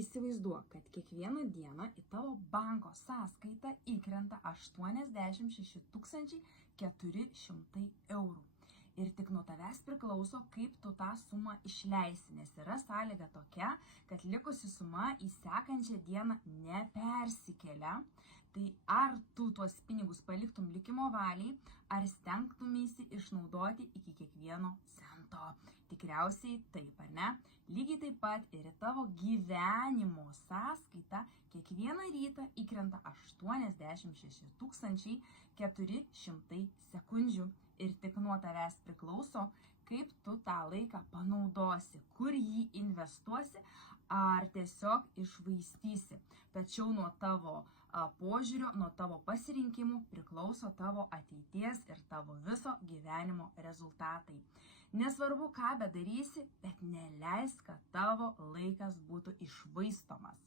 įsivaizduok, kad kiekvieną dieną į tavo banko sąskaitą įkrenta 86 400 eurų. Ir tik nuo tavęs priklauso, kaip tu tą sumą išleisi, nes yra sąlyga tokia, kad likusi suma į sekančią dieną nepersikelia. Tai ar tu tuos pinigus paliktum likimo valiai, ar stengtumėsi išnaudoti iki kiekvieno cento? Tikriausiai taip, ar ne? Lygiai taip pat ir į tavo gyvenimo sąskaitą kiekvieną rytą įkrenta 86 400 sekundžių. Ir tik nuo tavęs priklauso, kaip tu tą laiką panaudosi, kur jį investuosi, ar tiesiog išvaistysi. Tačiau nuo tavo požiūrio, nuo tavo pasirinkimų priklauso tavo ateities ir tavo viso gyvenimo rezultatai. Nesvarbu, ką bedarysi, bet neleisk, kad tavo laikas būtų iššvaistomas.